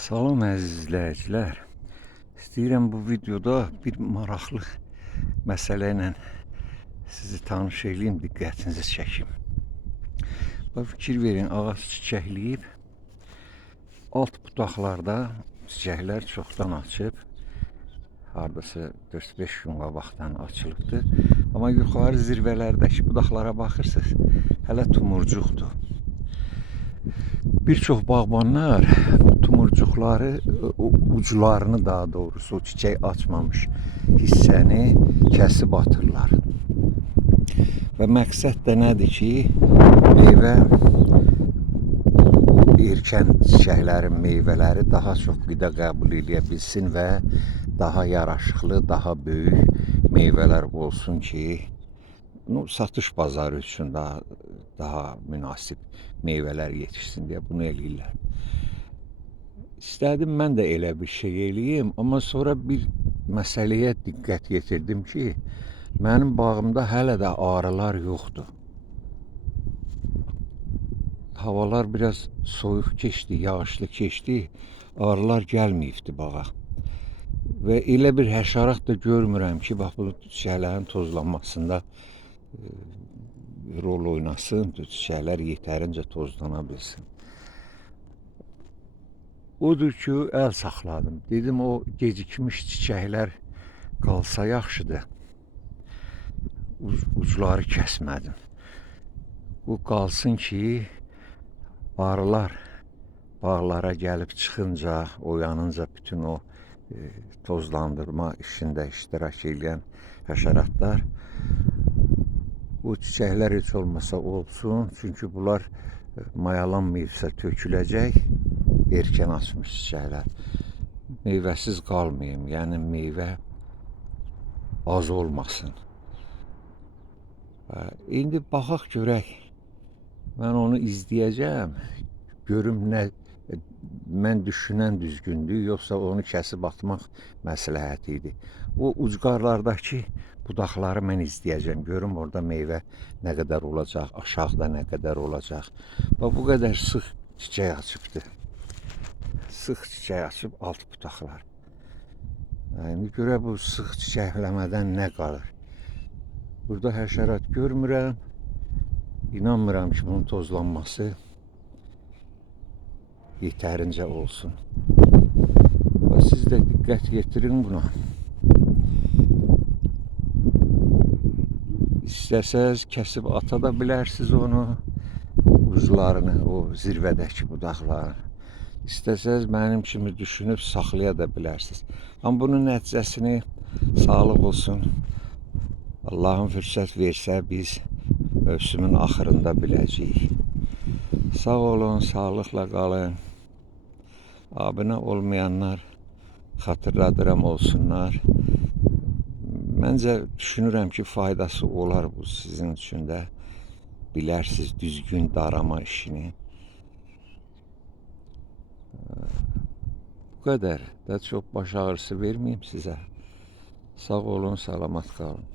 Salam əziz izləyicilər. İstəyirəm bu videoda bir maraqlı məsələ ilə sizi tanış edeyim, diqqətinizi çəkim. Fikir verin, ağac çiçəkləyib, alt budaqlarda çiçəklər çoxdan açıb, hardasa 4-5 gün qabaqdan açılıbdır. Amma yuxarı zirvələrdəki budaqlara baxırsınız, hələ tumurcuqdur. Bir çox bağbanlar tumurcuqları, uclarını daha doğrusu, o çiçək açmamış hissəni kəsib atırlar. Və məqsəd də nədir ki, meyvə, erkən çiçəklərin meyvələri daha çox qida qəbul edə bilsin və daha yaraşıqlı, daha böyük meyvələr olsun ki, satış bazarı üçün daha münasib meyvələr yetişsin deyə bunu eləyirlər. İstədim mən də elə bir şey eləyim, amma sonra bir məsələyə diqqət yetirdim ki, mənim bağımda hələ də arılar yoxdur. Havalar biraz soyuq keçdi, yağışlı keçdi, arılar gəlməyibdi bağa. Və elə bir həşərat da görmürəm ki, bax bu çiçəklərin tozlanmasında rol oynasın, çiçəklər yetərincə tozlana bilsin. Odur ki, əl saxladım. Dedim, o gecikmiş çiçəklər qalsa yaxşıdır. Ucları kəsmədim. Bu qalsın ki, arılar bağlara gəlib çıxınca, oyanınca bütün o tozlandırma işində iştirak edən həşəratlar bu çiçəklər heç olmasa olsun. Çünki bunlar mayalanmayıbsa töküləcək erkən açmış çiçəklər. Meyvəsiz qalmayayım, yəni meyvə az olmasın. İndi baxaq görək. Mən onu izləyəcəm. Görüm nə mən düşünən düzgündür, yoxsa onu kəsib atmaq məsləhət idi. O ucqarlardakı budaqları mən izləyəcəm. Görüm orada meyvə nə qədər olacaq, aşağıda nə qədər olacaq. Bax, bu qədər sıx çiçək açıbdır. Sıx çiçək açıb alt budaqlar. İndi görə bu sıx çiçəkləmədən nə qalır? Burada həşərat görmürəm. İnanmıram ki, bunun tozlanması yetərincə olsun. Siz də diqqət yetirin buna. İstəsəz kəsib ata da bilərsiniz onu, uclarını, o zirvədəki budaqlarını. İstəsəz mənim kimi düşünüb saxlaya da bilərsiniz. Amma bunun nəticəsini sağlıq olsun, Allah'ın fürsət versə biz mövsümün axırında biləcəyik. Sağ olun, sağlıqla qalın. Abunə olmayanlar xatırladıram olsunlar. Məncə düşünürəm ki, faydası olar bu sizin üçün də. Bilərsiniz düzgün darama işini. Bu qədər. Də çox baş ağrısı verməyim sizə. Sağ olun, salamat qalın.